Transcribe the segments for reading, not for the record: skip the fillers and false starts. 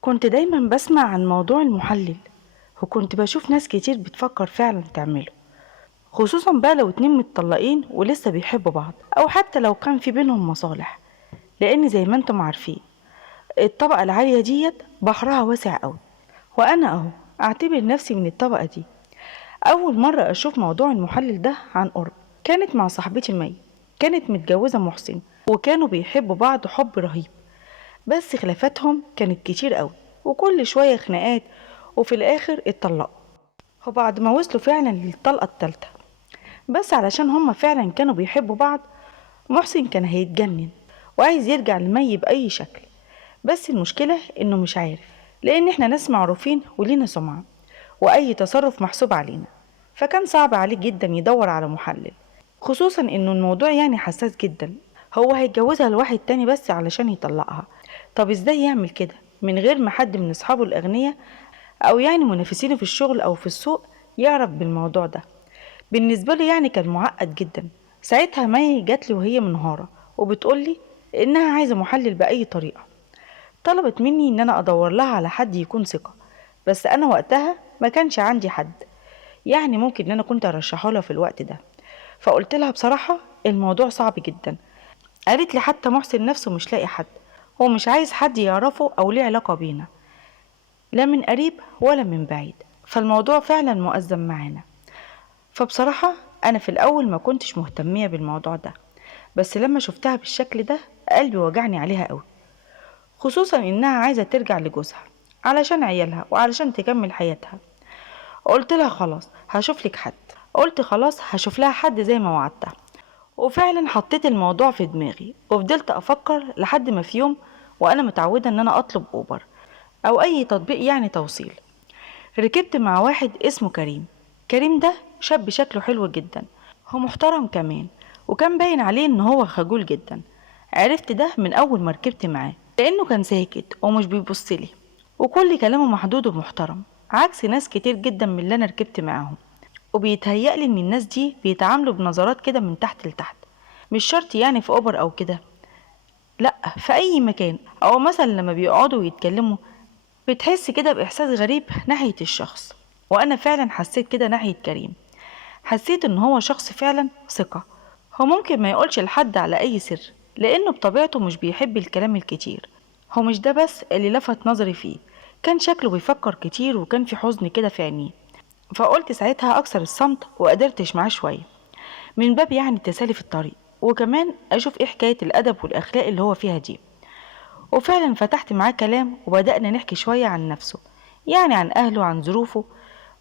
كنت دايما بسمع عن موضوع المحلل، وكنت بشوف ناس كتير بتفكر فعلا تعمله، خصوصا بقى لو اتنين متطلقين ولسه بيحبوا بعض او حتى لو كان في بينهم مصالح. لان زي ما انتم عارفين الطبقة العالية ديت بحرها واسع قوي، وانا اهو اعتبر نفسي من الطبقة دي. اول مرة اشوف موضوع المحلل ده عن قرب كانت مع صاحبتي مي. كانت متجوزة محسن وكانوا بيحبوا بعض حب رهيب، بس خلافاتهم كانت كتير قوي وكل شوية خناقات، وفي الآخر اتطلقوا. وبعد ما وصلوا فعلا للطلقة التالتة، بس علشان هما فعلا كانوا بيحبوا بعض، محسن كان هيتجنن وعايز يرجع لمي بأي شكل. بس المشكلة انه مش عارف، لان احنا ناس معروفين ولينا سمعة، واي تصرف محسوب علينا. فكان صعب عليه جدا يدور على محلل، خصوصا انه الموضوع يعني حساس جدا. هو هيتجوزها لواحد تاني بس علشان يطلقها. طب ازاي يعمل كده من غير ما حد من اصحابه الاغنياء او يعني منافسينه في الشغل او في السوق يعرف بالموضوع ده؟ بالنسبة له يعني كان معقد جدا. ساعتها مي جات لي وهي منهارة وبتقولي انها عايزة محلل بأي طريقة. طلبت مني ان انا ادور لها على حد يكون ثقة، بس انا وقتها ما كانش عندي حد يعني ممكن ان انا كنت ارشحه لها في الوقت ده. فقلت لها بصراحة الموضوع صعب جدا. قالت لي حتى محسن نفسه مش لاقي حد، هو مش عايز حد يعرفه او ليه علاقة بينا، لا من قريب ولا من بعيد. فالموضوع فعلا مؤزم معانا. فبصراحة انا في الاول ما كنتش مهتمية بالموضوع ده، بس لما شفتها بالشكل ده قلبي وجعني عليها قوي، خصوصا انها عايزة ترجع لجوزها علشان عيالها وعلشان تكمل حياتها. قلت لها خلاص هشوف لك حد. قلت خلاص هشوف لها حد زي ما وعدتها. وفعلا حطيت الموضوع في دماغي وفضلت افكر لحد ما في يوم، وانا متعودة ان انا اطلب اوبر او اي تطبيق يعني توصيل، ركبت مع واحد اسمه كريم. كريم ده شاب شكله حلو جدا، هو محترم كمان، وكان باين عليه ان هو خجول جدا. عرفت ده من اول ما ركبت معاه، لانه كان ساكت ومش بيبصلي وكل كلامه محدود ومحترم، عكس ناس كتير جدا من اللي انا ركبت معاهم. وبيتهيألي ان الناس دي بيتعاملوا بنظرات كده من تحت لتحت، مش شرط يعني في اوبر او كده، لا في اي مكان، او مثلا لما بيقعدوا ويتكلموا بتحس كده باحساس غريب ناحية الشخص. وانا فعلا حسيت كده ناحية كريم، حسيت ان هو شخص فعلا ثقة. هو ممكن ما يقولش لحد على اي سر، لانه بطبيعته مش بيحب الكلام الكتير. هو مش ده بس اللي لفت نظري فيه، كان شكله بيفكر كتير وكان في حزن كده في عينيه. فقلت ساعتها اكسر الصمت وقدرتش معاه شوية، من باب يعني التسالي في الطريق، وكمان اشوف ايه حكاية الادب والاخلاق اللي هو فيها دي. وفعلا فتحت معاه كلام وبدأنا نحكي شوية عن نفسه، يعني عن أهله وعن ظروفه.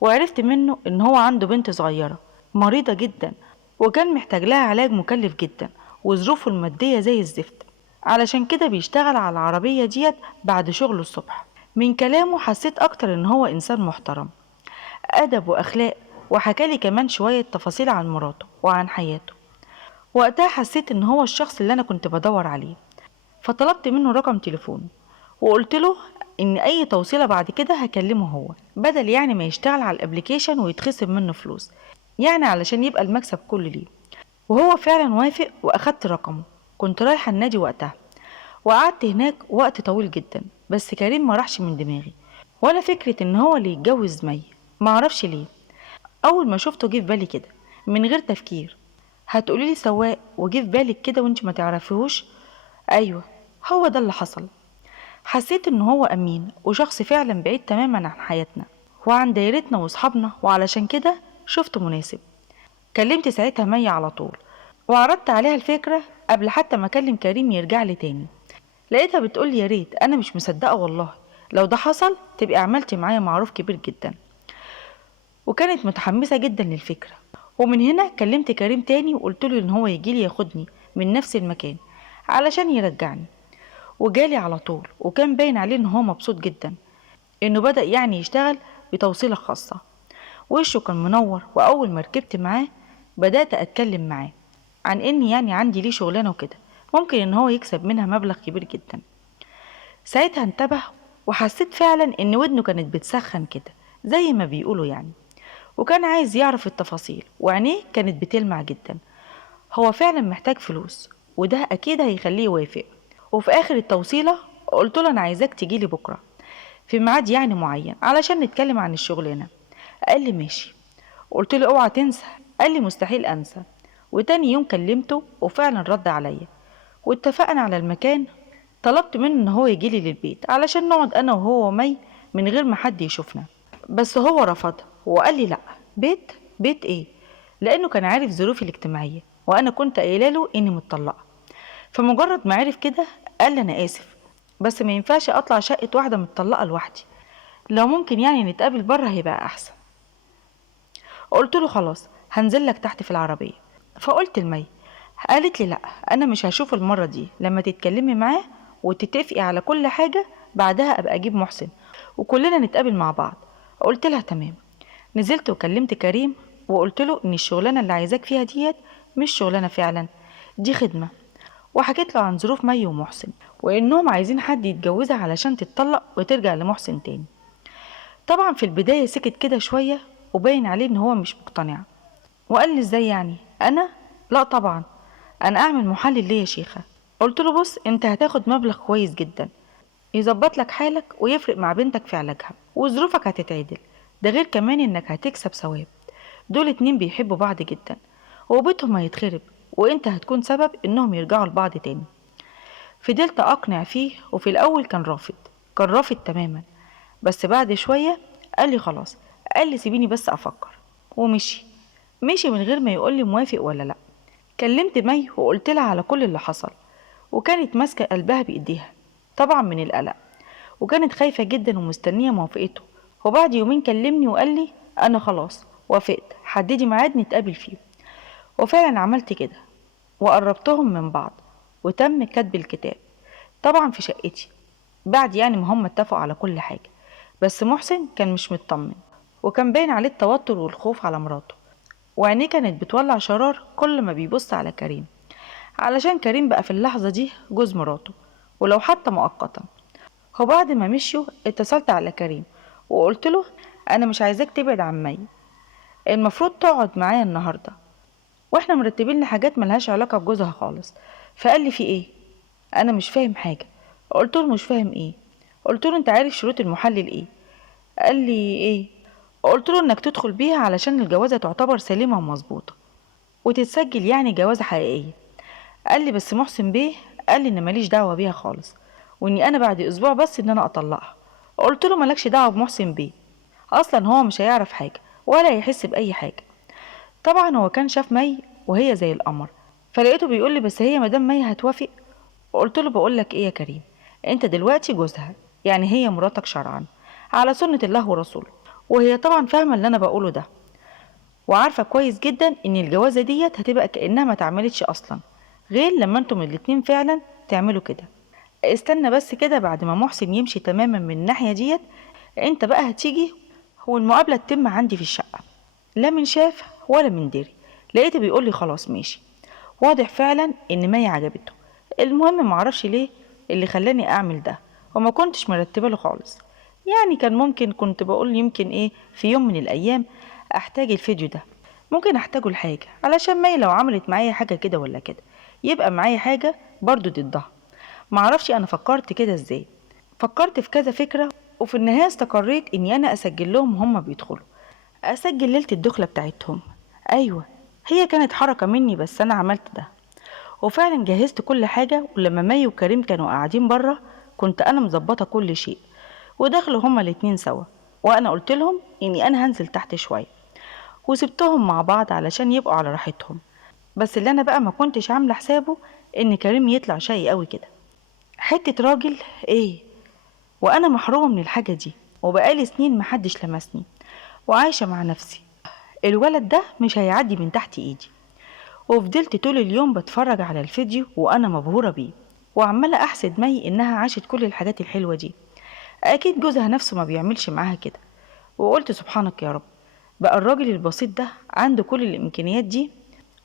وعرفت منه إن هو عنده بنت صغيرة مريضة جدا، وكان محتاج لها علاج مكلف جدا، وظروفه المادية زي الزفت. علشان كده بيشتغل على العربية ديت بعد شغله الصبح. من كلامه حسيت أكتر إن هو إنسان محترم، أدب وأخلاق. وحكالي كمان شوية تفاصيل عن مراته وعن حياته. وقتها حسيت إن هو الشخص اللي أنا كنت بدور عليه. فطلبت منه رقم تليفونه، وقلت له ان اي توصيله بعد كده هكلمه هو، بدل يعني ما يشتغل على الابليكيشن ويتخصم منه فلوس، يعني علشان يبقى المكسب كله ليه. وهو فعلا وافق واخدت رقمه. كنت رايحه النادي وقتها، وقعدت هناك وقت طويل جدا، بس كريم ما راحش من دماغي، ولا فكره ان هو اللي يتجوز مي. ما اعرفش ليه، اول ما شفته جه في بالي كده من غير تفكير. هتقولي لي سواق وجه في بالك كده وانت ما تعرفيهوش؟ ايوه، هو ده اللي حصل. حسيت ان هو امين وشخص فعلا بعيد تماما عن حياتنا وعن دايرتنا واصحابنا، وعلشان كده شفته مناسب. كلمت ساعتها مي على طول، وعرضت عليها الفكرة قبل حتى ما اكلم كريم يرجع لي تاني. لقيتها بتقول يا ريت، انا مش مصدقة والله، لو ده حصل تبقي عملتي معايا معروف كبير جدا. وكانت متحمسة جدا للفكرة. ومن هنا كلمت كريم تاني وقلت له ان هو يجيلي ياخدني من نفس المكان علشان يرجعني. وجالي على طول، وكان باين عليه ان هو مبسوط جدا انه بدأ يعني يشتغل بتوصيلة خاصة. وشه كان منور، واول ما ركبت معاه بدأت اتكلم معاه عن اني يعني عندي ليه شغلانة وكده، ممكن ان هو يكسب منها مبلغ كبير جدا. ساعتها انتبه، وحسيت فعلا ان ودنه كانت بتسخن كده زي ما بيقولوا يعني، وكان عايز يعرف التفاصيل وعينيه كانت بتلمع جدا. هو فعلا محتاج فلوس، وده اكيد هيخليه يوافق. وفي اخر التوصيلة قلت له انا عايزاك تجيلي بكرة، في ميعاد يعني معين علشان نتكلم عن الشغلانة. قال لي ماشي. قلت له اوعى تنسى. قال لي مستحيل انسى. وتاني يوم كلمته وفعلا رد عليا واتفقنا على المكان. طلبت منه ان هو يجيلي للبيت علشان نقعد انا وهو ومي من غير ما حد يشوفنا، بس هو رفض وقال لي لا. بيت ايه؟ لانه كان عارف ظروفي الاجتماعيه وانا كنت قايله له اني متطلقه. فمجرد ما عرف كده قال لي انا اسف، بس ما ينفعش اطلع شقه واحده متطلقه لوحدي، لو ممكن يعني نتقابل بره هيبقى احسن. قلت له خلاص هنزل لك تحت في العربيه. فقلت لمي. قالت لي لا، انا مش هشوفه المره دي، لما تتكلمي معاه وتتفقي على كل حاجه بعدها ابقى اجيب محسن وكلنا نتقابل مع بعض. قلت لها تمام. نزلت وكلمت كريم وقلت له ان الشغلانه اللي عايزاك فيها ديت مش شغلانه فعلا، دي خدمه. وحكيت له عن ظروف مي ومحسن وانهم عايزين حد يتجوزها علشان تتطلق وترجع لمحسن تاني. طبعا في البدايه سكت كده شويه وباين عليه ان هو مش مقتنع، وقال لي ازاي يعني انا؟ لا طبعا، انا اعمل محلل ليه يا شيخه؟ قلت له بص، انت هتاخد مبلغ كويس جدا يظبط لك حالك ويفرق مع بنتك في علاجها وظروفك هتتعدل، ده غير كمان انك هتكسب ثواب. دول اتنين بيحبوا بعض جدا وبيتهم هيتخرب وانت هتكون سبب انهم يرجعوا لبعض تاني. فضلت اقنع فيه وفي الاول كان رافض تماما، بس بعد شوية قال لي خلاص. قال لي سيبيني بس افكر مشي من غير ما يقول لي موافق ولا لا. كلمت مي وقلت لها على كل اللي حصل، وكانت ماسكة قلبها بإيديها طبعا من القلق، وكانت خايفة جدا ومستنية موافقته. وبعد يومين كلمني وقال لي أنا خلاص وافقت، حددي ميعاد نتقابل فيه. وفعلا عملت كده وقربتهم من بعض وتم كتب الكتاب طبعا في شقتي بعد يعني ما هم اتفقوا على كل حاجة. بس محسن كان مش مطمن وكان باين عليه التوتر والخوف على مراته، وعينيه كانت بتولع شرار كل ما بيبص على كريم، علشان كريم بقى في اللحظة دي جوز مراته ولو حتى مؤقتا. وبعد ما مشيوا اتصلت على كريم وقلت له انا مش عايزاك تبعد عن مي، المفروض تقعد معايا النهارده واحنا مرتبين لحاجات ملهاش علاقة بجوزها خالص. فقال لي في ايه؟ انا مش فاهم حاجة. قلت له مش فاهم ايه؟ قلت له انت عارف شروط المحلل ايه؟ قال لي ايه؟ قلت له انك تدخل بيها علشان الجوازة تعتبر سليمة ومظبوطة وتتسجل يعني جوازة حقيقية. قال لي بس محسن بيه قال لي ان ماليش دعوة بيها خالص واني انا بعد اسبوع بس ان انا اطلقها. قلت له مالكش دعوة بمحسن بيه، اصلا هو مش هيعرف حاجة ولا يحس باي حاجة. طبعا هو كان شاف مي وهي زي القمر، فلقيته بيقول لي بس هي مدام مي هتوافق. قلت له بقول لك ايه يا كريم، انت دلوقتي جوزها يعني هي مراتك شرعا على سنة الله ورسوله، وهي طبعا فاهمة اللي انا بقوله ده وعارفة كويس جدا ان الجوازة ديت هتبقى كأنها ما تعملتش اصلا غير لما انتم الاتنين فعلا تعملوا كده. استنى بس كده بعد ما محسن يمشي تماما من الناحية ديت انت بقى هتيجي والمقابلة تتم عندي في الشقة، لا من شاف ولا من دري. لقيته بيقول لي خلاص ماشي. واضح فعلا ان مي عجبته. المهم معرفش ليه اللي خلاني اعمل ده وما كنتش مرتبه له خالص، يعني كان ممكن كنت بقول يمكن ايه في يوم من الايام احتاج الفيديو ده، ممكن احتاجه لحاجه علشان مي لو عملت معايا حاجه كده ولا كده يبقى معايا حاجه برضو ضدها. معرفش انا فكرت كده ازاي، فكرت في كذا فكره وفي النهايه استقريت اني انا اسجل لهم هما بيدخلوا، اسجل ليله الدخله بتاعتهم. ايوه هي كانت حركه مني بس انا عملت ده. وفعلا جهزت كل حاجه، ولما مي وكريم كانوا قاعدين بره كنت انا مظبطه كل شيء ودخلوا هما الاتنين سوا، وانا قلت لهم اني انا هنزل تحت شويه وسبتهم مع بعض علشان يبقوا على راحتهم. بس اللي انا بقى ما كنتش عامله حسابه ان كريم يطلع شقي قوي كده، حته راجل ايه، وانا محرومه من الحاجه دي وبقالي سنين محدش لمسني وعايشه مع نفسي. الولد ده مش هيعدي من تحت ايدي. وفضلت طول اليوم بتفرج على الفيديو وانا مبهوره بيه وعماله احسد مي انها عاشت كل الحاجات الحلوه دي، اكيد جوزها نفسه ما بيعملش معاها كده. وقلت سبحانك يا رب، بقى الراجل البسيط ده عنده كل الامكانيات دي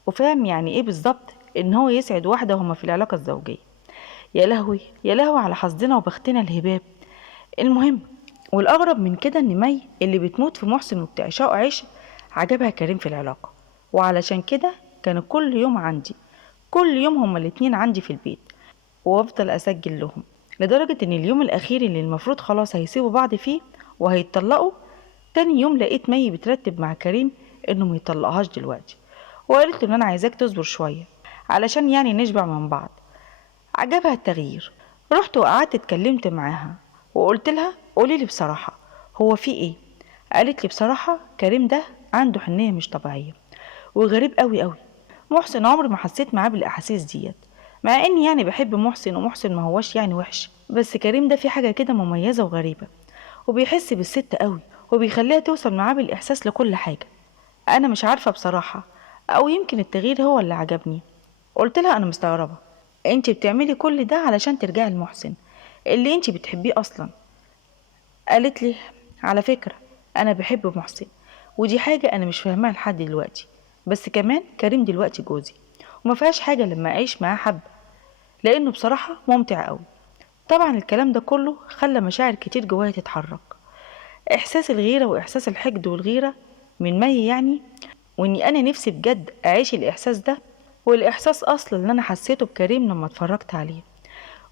وفاهم يعني ايه بالظبط ان هو يسعد واحده وهما في العلاقه الزوجيه. يا لهوي يا لهوي على حظنا وبختنا الهباب. المهم والاغرب من كده ان مي اللي بتموت في محسن وبتعشقه عيش عجبها كريم في العلاقه، وعلشان كده كانوا كل يوم عندي، كل يوم هما الاتنين عندي في البيت وافضل اسجل لهم لدرجة ان اليوم الاخير اللي المفروض خلاص هيسيبوا بعض فيه وهيتطلقوا، تاني يوم لقيت مي بترتب مع كريم انه ما يطلقهاش دلوقتي، وقالت له ان انا عايزاك تصبر شوية علشان يعني نشبع من بعض. عجبها التغيير. رحت وقعدت اتكلمت معاها وقلت لها قولي لي بصراحة، هو في ايه؟ قالت لي بصراحة كريم ده عنده حنية مش طبيعية وغريب قوي قوي. محسن عمري ما حسيت معاه بالاحاسيس ديت، مع اني يعني بحب محسن ومحسن ما هوش يعني وحش، بس كريم ده في حاجة كده مميزة وغريبة، وبيحس بالست قوي وبيخليها توصل معاه بالاحساس لكل حاجة. انا مش عارفة بصراحة، او يمكن التغيير هو اللي عجبني. قلت لها انا مستغربة، انت بتعملي كل ده علشان ترجعي لمحسن اللي انت بتحبيه اصلا؟ قالت لي على فكرة انا بحب محسن، ودي حاجة انا مش فاهماها لحد دلوقتي، بس كمان كريم دلوقتي جوزي وما فيهاش حاجة لما اعيش معاه حب، لانه بصراحة ممتع قوي. طبعا الكلام ده كله خلى مشاعر كتير جوايا تتحرك، احساس الغيرة واحساس الحقد والغيرة من مي يعني، واني انا نفسي بجد اعيش الاحساس ده، والاحساس اصلا اللي انا حسيته بكريم لما اتفرجت عليه.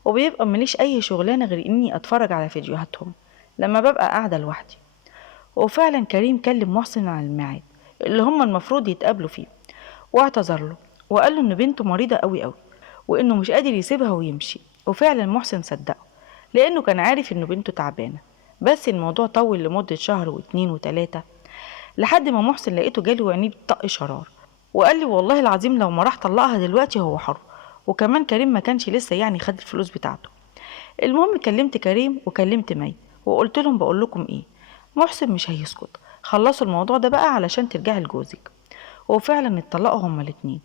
وبيبقى مليش اي شغلانه غير اني اتفرج على فيديوهاتهم لما ببقى قاعده لوحدي. وفعلا كريم كلم محسن عن الميعاد اللي هما المفروض يتقابلوا فيه، واعتذر له وقال له ان بنته مريضه قوي قوي وانه مش قادر يسيبها ويمشي. وفعلا محسن صدقه لانه كان عارف ان بنته تعبانه، بس الموضوع طول لمده شهر واتنين وتلاته، لحد ما محسن لقيته جاله عينيه بطق شرار، وقال لي والله العظيم لو ما راح طلقها دلوقتي هو حر. وكمان كريم ما كانش لسه يعني خد الفلوس بتاعته. المهم كلمت كريم وكلمت مي وقلت لهم بقول لكم ايه، محسن مش هيسكت، خلصوا الموضوع ده بقى علشان ترجعي لجوزك. وفعلا اتطلقوا هما الاتنين،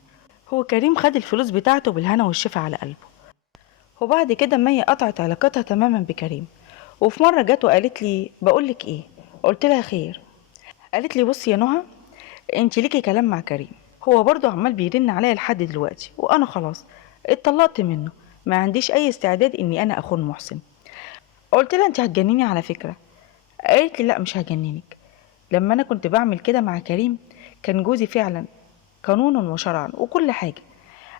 هو كريم خد الفلوس بتاعته بالهنا والشفا على قلبه. وبعد كده مي قطعت علاقتها تماما بكريم. وفي مره جت وقالت لي بقولك ايه، قلت لها خير. قالت لي بصي يا نهى، انت ليكي كلام مع كريم، هو برضو عمال بيرن عليا لحد دلوقتي وانا خلاص اتطلقت منه، ما عنديش اي استعداد اني انا اخون محسن. قلت لها انت هتجنني على فكرة. قالت لي لا مش هجننك، لما انا كنت بعمل كده مع كريم كان جوزي فعلا قانونا وشرعا وكل حاجة.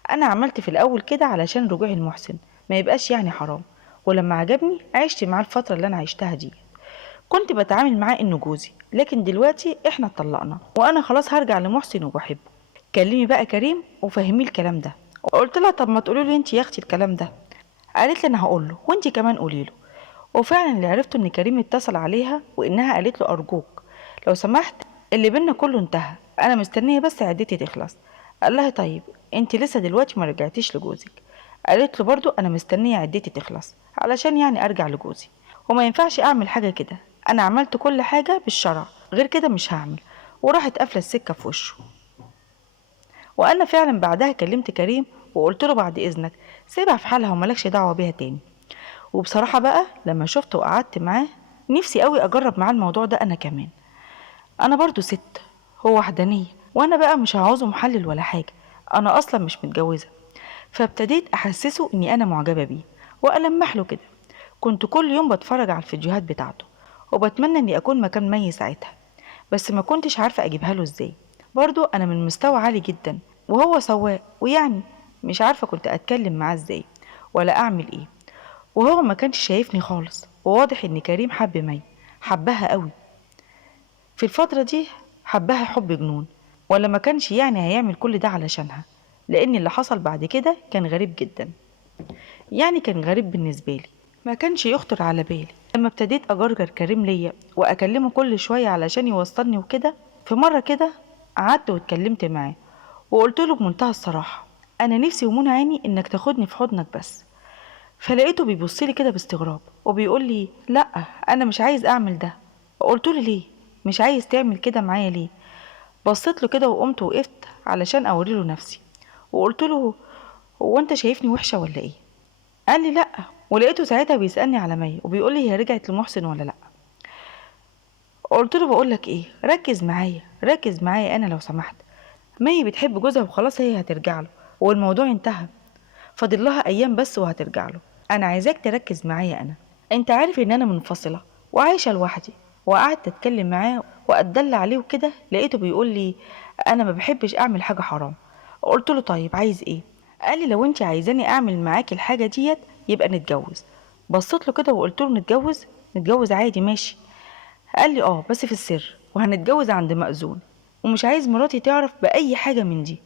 انا عملت في الاول كده علشان رجوعي المحسن ما يبقاش يعني حرام، ولما عجبني عشت معاه الفترة اللي انا عشتها دي، كنت بتعامل معاه انه جوزي، لكن دلوقتي احنا اتطلقنا وانا خلاص هرجع لمحسن وبحبه. كلمي بقى كريم وفهميه الكلام ده. قلت لها طب ما تقولي له انت يا اختي الكلام ده. قالت لي انا هقول له وانت كمان قولي له. وفعلا اللي عرفته ان كريم اتصل عليها وانها قالت له ارجوك لو سمحت اللي بينا كله انتهى، انا مستنيه بس عدتي تخلص. قال لها طيب انت لسه دلوقتي ما رجعتيش لجوزك؟ قالت له برضو انا مستنيه عدتي تخلص علشان يعني ارجع لجوزي، وما ينفعش اعمل حاجه كده، انا عملت كل حاجه بالشرع غير كده مش هعمل. وراحت قافله السكه في وشه. وانا فعلا بعدها كلمت كريم وقلت له بعد اذنك سيبها في حالها وملكش دعوه بيها تاني. وبصراحه بقى لما شفته وقعدت معاه نفسي قوي اجرب معاه الموضوع ده انا كمان. انا برضو ست، هو وحدانيه، وانا بقى مش هعوزه محلل ولا حاجه، انا اصلا مش متجوزه. فابتديت احسسه اني انا معجبه بيه والمح له كده. كنت كل يوم بتفرج على الفيديوهات بتاعته وبتمنى اني اكون مكان مي ساعتها، بس ما كنتش عارفه اجيبها له ازاي. برضو انا من مستوى عالي جدا وهو سواق، ويعني مش عارفه كنت اتكلم معاه ازاي ولا اعمل ايه. وهو ما كانش شايفني خالص، وواضح ان كريم حب مي، حبها قوي في الفتره دي، حبها حب جنون، ولا ما كانش يعني هيعمل كل ده علشانها، لان اللي حصل بعد كده كان غريب جدا. يعني كان غريب بالنسبه لي، ما كانش يخطر على بالي. لما ابتديت اجرجر كريم ليا واكلمه كل شويه علشان يوصلني وكده، في مره كده قعدت واتكلمت معاه وقلت له بمنتهى الصراحه انا نفسي ومنى عيني انك تاخدني في حضنك بس. فلقيته بيبص لي كده باستغراب وبيقول لي لا انا مش عايز اعمل ده. قلت له ليه مش عايز تعمل كده معايا ليه؟ بصيت له كده وقمت وقفت علشان اوري له نفسي وقلت له هو انت شايفني وحشه ولا ايه؟ قال لي لا. ولقيته ساعتها بيسالني على مي وبيقول لي هي رجعت لمحسن ولا لا. قلت له بقول لك ايه، ركز معايا ركز معايا انا لو سمحت، مي بتحب جوزها وخلاص هي هترجع له والموضوع انتهى، فاضل لها ايام بس وهترجع له. انا عايزاك تركز معايا انا، انت عارف ان انا منفصله وعايشه لوحدي. وقعدت اتكلم معاه واتدلى عليه وكده، لقيته بيقول لي انا ما بحبش اعمل حاجه حرام. قلت له طيب عايز ايه؟ قال لي لو انت عايزاني اعمل معاكي الحاجه ديت يبقى نتجوز. بصيت له كده وقلت له نتجوز؟ نتجوز عادي ماشي. قال لي اه بس في السر، وهنتجوز عند مأذون، ومش عايز مراتي تعرف بأي حاجة من دي.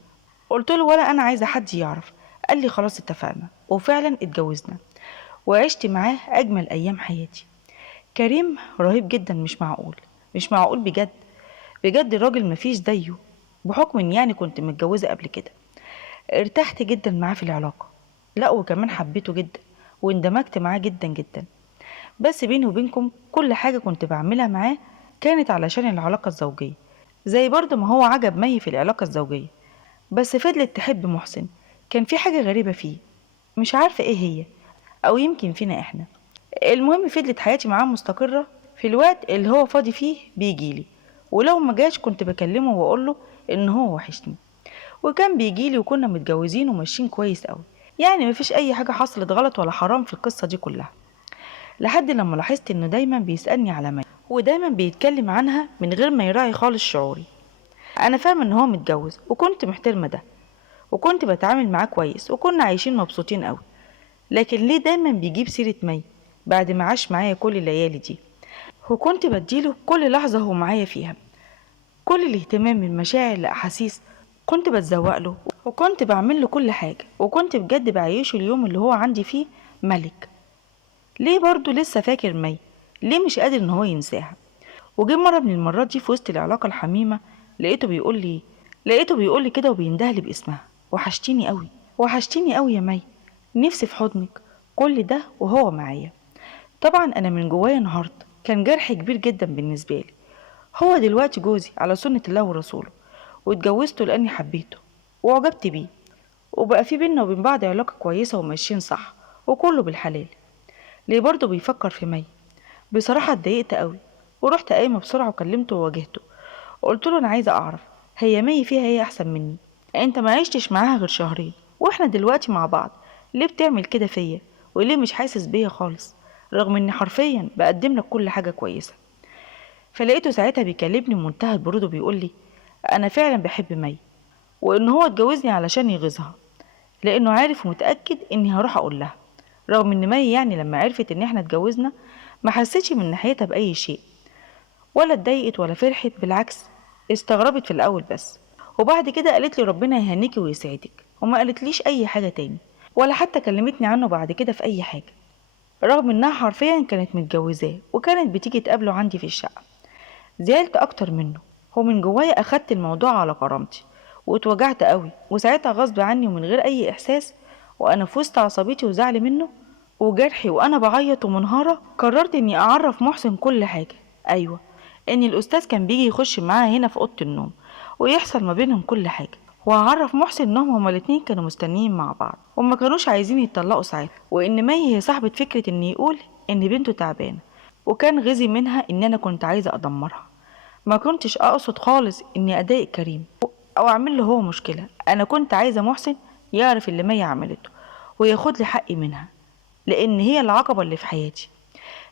قلت له ولا انا عايزة حد يعرف. قال لي خلاص اتفقنا، وفعلا اتجوزنا وعشت معاه اجمل ايام حياتي. كريم رهيب جدا، مش معقول، مش معقول بجد. بجد راجل مفيش زيه، بحكم ان يعني كنت متجوزة قبل كده. ارتحت جدا معاه في العلاقة، لا وكمان حبيته جدا واندمجت معاه جدا جدا. بس بيني وبينكم كل حاجة كنت بعملها معاه كانت علشان العلاقة الزوجية، زي برضه ما هو عجب مي في العلاقة الزوجية. بس فضلت تحب محسن. كان في حاجة غريبة فيه، مش عارفة ايه هي، او يمكن فينا احنا. المهم فضلت حياتي معاه مستقرة. في الوقت اللي هو فاضي فيه بيجيلي، ولو ما جاش كنت بكلمه واقوله ان هو وحشني، وكان بيجيلي وكنا متجوزين وماشيين كويس قوي. يعني مفيش اي حاجة حصلت غلط ولا حرام في القصة دي كلها. لحد لما لاحظت انه دايما بيسألني على مي، ودايما بيتكلم عنها من غير ما يراعي خالص شعوري. انا فاهمة ان هو متجوز وكنت محترمة ده، وكنت بتعامل معاه كويس وكنا عايشين مبسوطين قوي. لكن ليه دايما بيجيب سيرة مي بعد ما عاش معايا كل الليالي دي؟ وكنت بديله كل لحظة هو معايا فيها، كل الاهتمام من مشاعر لأحاسيس. كنت بتزوق له وكنت بعمل له كل حاجة، وكنت بجد بعيشه اليوم اللي هو عندي فيه ملك. ليه برضه لسه فاكر مي؟ ليه مش قادر ان هو ينساها؟ وجه مرة من المرات دي في وسط العلاقة الحميمة لقيته بيقول لي كده وبيندهلي باسمها: وحشتيني قوي، وحشتيني قوي يا مي، نفسي في حضنك. كل ده وهو معايا. طبعا انا من جوايا انهارت، كان جرح كبير جدا بالنسبة لي. هو دلوقتي جوزي على سنة الله ورسوله، واتجوزته لاني حبيته وعجبت بيه، وبقى في بينا وبين بعض علاقة كويسة وماشيين صح وكله بالحلال. ليه برضه بيفكر في مي؟ بصراحة اتضايقت قوي، ورحت قايمة بسرعة وكلمته وواجهته. قلت له انا عايزة اعرف هي مي فيها ايه احسن مني؟ انت ما عشتش معاها غير شهرين واحنا دلوقتي مع بعض، ليه بتعمل كده فيا؟ وليه مش حاسس بيا خالص رغم اني حرفيا بقدم لك كل حاجة كويسة؟ فلقيته ساعتها بيكلمني بمنتهى البرود وبيقول لي انا فعلا بحب مي، وان هو اتجوزني علشان يغيظها، لانه عارف ومتأكد اني هروح اقول لها. رغم ان مي يعني لما عرفت ان احنا اتجوزنا ما حسيتش من ناحيتها باي شيء، ولا اتضايقت ولا فرحت، بالعكس استغربت في الاول بس. وبعد كده قالت لي ربنا يهنيكي ويسعدك، وما قالتليش اي حاجه تاني، ولا حتى كلمتني عنه بعد كده في اي حاجه، رغم انها حرفيا كانت متجوزاه وكانت بتيجي تقابله عندي في الشقه. زعلت اكتر منه، ومن جوايا اخدت الموضوع على كرامتي واتوجعت قوي، وساعتها غصب عني ومن غير اي احساس، وانا في وسط عصبيتي وزعلي منه وجرحي وانا بعيط ومنهارة، قررت اني اعرف محسن كل حاجة. ايوه، ان الاستاذ كان بيجي يخش معاها هنا في اوضة النوم ويحصل ما بينهم كل حاجة. وهعرف محسن انهم هما الاتنين كانوا مستنيين مع بعض وما كانوش عايزين يتطلقوا ساعتها، وان مي هي صاحبة فكرة ان يقول ان بنته تعبانة، وكان غزي منها ان انا كنت عايزة ادمرها. ما كنتش اقصد خالص اني اضايق كريم او اعمل له هو مشكلة، انا كنت عايزة محسن يعرف اللي مي عملته وياخد لي حقي منها، لان هي العقبة اللي في حياتي،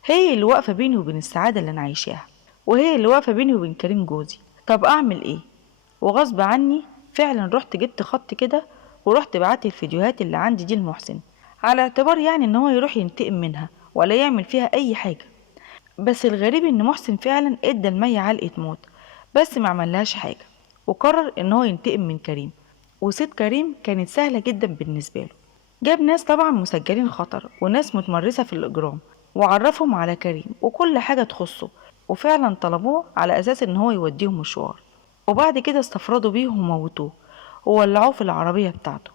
هي اللي واقفة بيني وبين السعادة اللي انا عايشاها، وهي اللي واقفة بيني وبين كريم جوزي. طب اعمل ايه؟ وغصب عني فعلا رحت جبت خط كده ورحت بعت الفيديوهات اللي عندي دي لمحسن، على اعتبار يعني ان هو يروح ينتقم منها ولا يعمل فيها اي حاجة. بس الغريب ان محسن فعلا ادى المية علقة موت، بس ما عملهاش حاجة، وقرر ان هو ينتقم من كريم. وصيد كريم كانت سهلة جدا بالنسبة له، جاب ناس طبعا مسجلين خطر وناس متمرسة في الإجرام، وعرفهم على كريم وكل حاجة تخصه، وفعلا طلبوه على أساس إن هو يوديهم مشوار، وبعد كده استفردوا بيه وموتوه وولعوه في العربية بتاعته.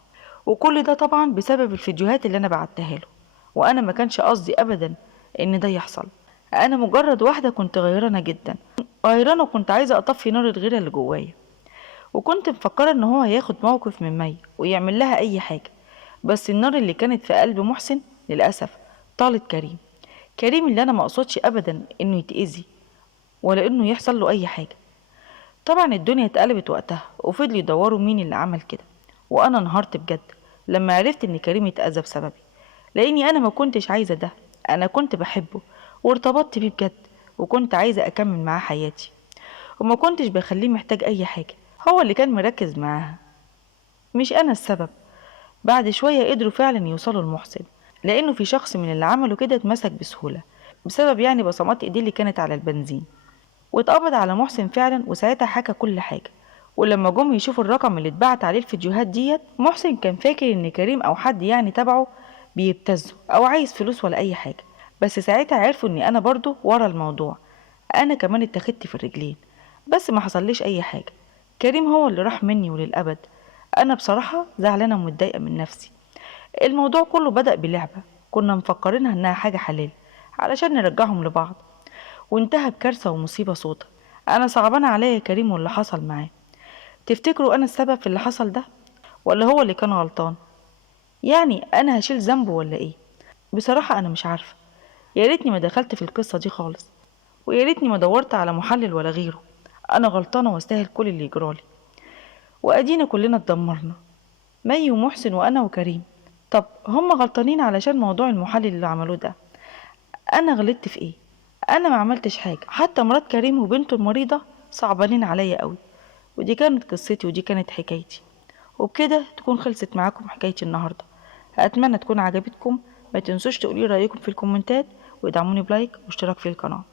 وكل ده طبعا بسبب الفيديوهات اللي أنا بعتها له، وأنا ما كانش قصدي أبدا إن ده يحصل. أنا مجرد واحدة كنت غيرانة جدا، غيرانة وكنت عايزة أطفي نار الغيرة اللي جوايا، وكنت مفكرة إن هو هياخد موقف من مي ويعمل لها أي حاجة. بس النار اللي كانت في قلب محسن للأسف طالت كريم. كريم اللي أنا مقصدش أبدا إنه يتأذي ولا إنه يحصل له أي حاجة. طبعا الدنيا اتقلبت وقتها وفضلوا يدوروا مين اللي عمل كده، وأنا انهارت بجد لما عرفت إن كريم اتأذى بسببي، لأني أنا ما كنتش عايزة ده. أنا كنت بحبه وارتبطت بيه بجد، وكنت عايزة أكمل معاه حياتي، وما كنتش بخليه محتاج أي حاجة. هو اللي كان مركز معاها، مش أنا السبب. بعد شوية قدروا فعلا يوصلوا لمحسن، لأنه في شخص من اللي عملوا كده اتمسك بسهولة بسبب يعني بصمات ايديه اللي كانت على البنزين، واتقبض على محسن فعلا، وساعتها حكى كل حاجة. ولما جم يشوفوا الرقم اللي اتبعت عليه الفيديوهات ديت، محسن كان فاكر ان كريم او حد يعني تبعه بيبتزه او عايز فلوس ولا اي حاجة. بس ساعتها عرفوا اني انا برضو ورا الموضوع، انا كمان اتخدت في الرجلين، بس ما حصليش اي حاجة. كريم هو اللي راح مني وللأبد. انا بصراحة زعلانة ومتضايقة من نفسي. الموضوع كله بدأ بلعبة كنا مفكرينها انها حاجة حلال علشان نرجعهم لبعض، وانتهى بكارثة ومصيبة سودا. انا صعبان عليا كريم واللي حصل معاه. تفتكروا انا السبب في اللي حصل ده، ولا هو اللي كان غلطان؟ يعني انا هشيل ذنبه ولا ايه؟ بصراحة انا مش عارفة. يا ريتني ما دخلت في القصة دي خالص، ويا ريتني ما دورت على محلل ولا غيره. انا غلطانة واستاهل كل اللي يجرالي، وادينا كلنا اتدمرنا، مي ومحسن وانا وكريم. طب هم غلطانين علشان موضوع المحلل اللي عملوه ده. انا غلطت في ايه؟ انا ما عملتش حاجة. حتى مرات كريم وبنته المريضة صعبانين عليا قوي. ودي كانت قصتي ودي كانت حكايتي، وبكده تكون خلصت معاكم حكايتي النهاردة. اتمنى تكون عجبتكم. ما تنسوش تقولي رأيكم في الكومنتات، وادعموني بلايك واشتراك في القناة.